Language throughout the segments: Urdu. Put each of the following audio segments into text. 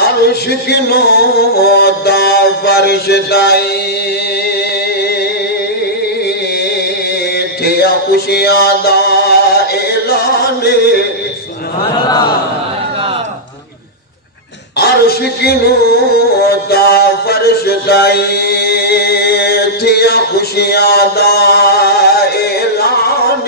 عرش کنو دا فرش دائی تھیا خوشیاں دا اعلان عرش کنو دا فرش دائی تھیا خوشیاں دا اعلان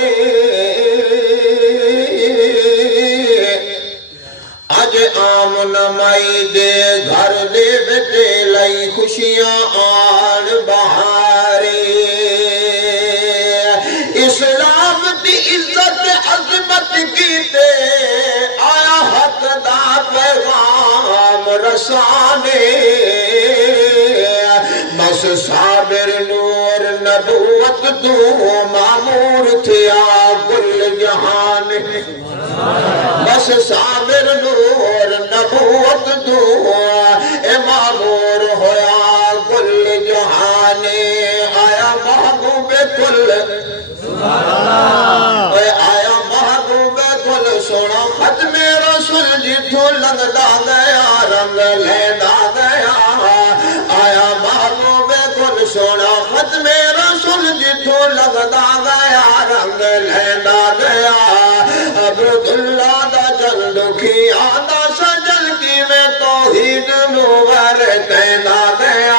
اج آمن مائی دے گھر دے بیٹے لئی خوشیاں آن بہارے اسلام دی عزت عظمت کیتے آیا حق دا پیغام رسانے بس صابر نور نبوت تو معمور تھیا کل جہان بس صابر نور نبوت تو معمور ہویا کل جہان آیا محبوب کل آیا محبوب کل سونا ختم رسول جتھو لنگدا گیا رنگ لینا گیا آیا محبوب کل سونا ختم رسول جتھو لنگدا گیا رنگ لینا گیا عبداللہ دا جل دکھی آدھا سجل کی میں توحید نور تینا گیا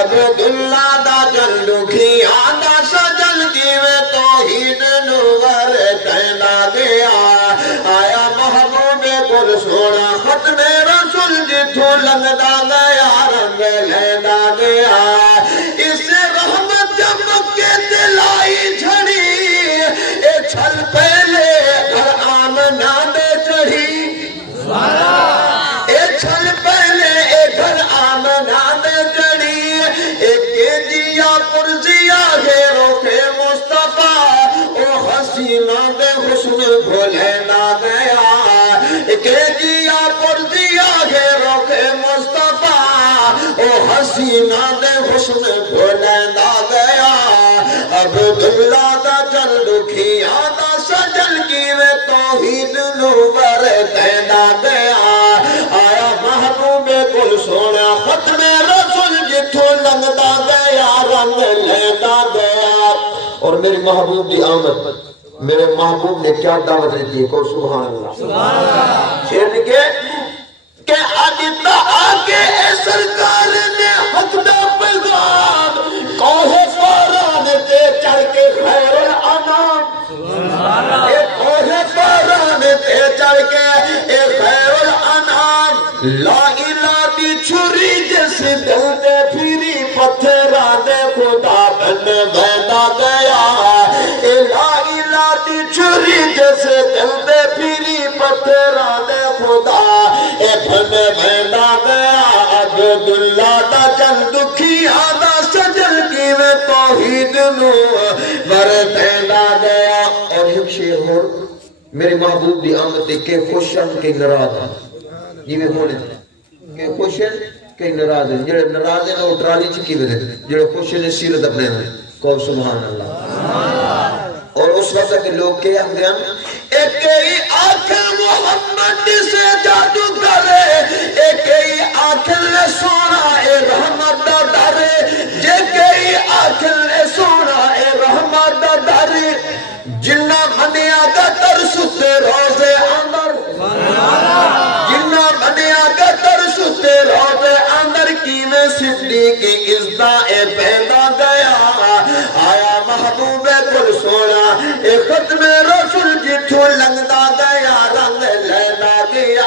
عبداللہ دا جل دکھی آدھا سجل کی میں توحید نور تینا گیا آیا محبوب کل سونا ختم رسول جتھو لنگدا گیا رنگ لینا گیا اس رحمت چمک کے دلائی جھڑی اے چھل پہلے گھر آمنہ دے چڑھی اے چھل پہلے اے گھر آمنہ دے چڑھی ایک کے دیا پرزیا غیروں کے مصطفیٰ او حسینہ دے حسن بھولے نہ گیا ایک کے دیا پرزیا غیروں کے مصطفیٰ او حسینہ دے حسن بھولے نہ گیا عبداللہ دا جل دکھی آدھا سجل کی میں توحید نور تینا گیا آیا محبوب کل سونا ختم رسول جتھو لنگدا گیا رنگ لینا گیا اور میری محبوب دی آمد میرے محبوب نے کیا دعوت دیتی ہے کو سبحان اللہ شیر لکھے کہ آجتا آگے اے سرکار نے حق دا پیغام کوہ فاران تے چڑھ کے خیر الانام اے کوہ فاران تے چڑھ کے اے خیر الانام لا الہ دی چھری جس دل دے پھری پتھران دے خدا بن بہتا گیا اے لا الہ دی چھری جس دل دے پھری پتھران دے خدا اے بن بہتا گیا عبداللہ دا چند دکھی آدھا سجل کی میں توحید نور تینا گیا اور ایک شیر ہو میرے محبوب دی آمد کے خوشن کے نراز یہ بھی ہونے کہ خوشن کے نراز ہیں جڑے نراز ہیں وہ ٹرالی چکی بدے جڑے خوشن سیرت اپنے ہیں کو سبحان اللہ اور اس وقت کے لوگ کے اندیان ایک ہی آنکھیں محمد سے جادو کرے ایک ہی آنکھیں سونا اے رحمت دا دارے ایک ہی آنکھیں سونا اے رحمت دا دارے جنہ منیا دا ترستے روزے اندر جنہ منیا دا ترستے روزے اندر کی میں صدیقی ازدہ اے پیدا گیا آیا محبوب کل سونا اے ختم رسول جتھو لنگدا گیا رنگ لینا گیا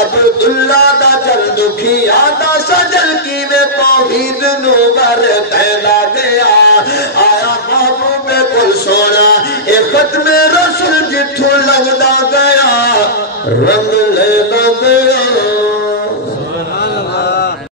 عبداللہ دا جل دکھی آدھا سجل کی میں توحید نور تینا گیا آیا محبوب کل سونا اے ختم رسول جتھو لنگدا گیا رنگ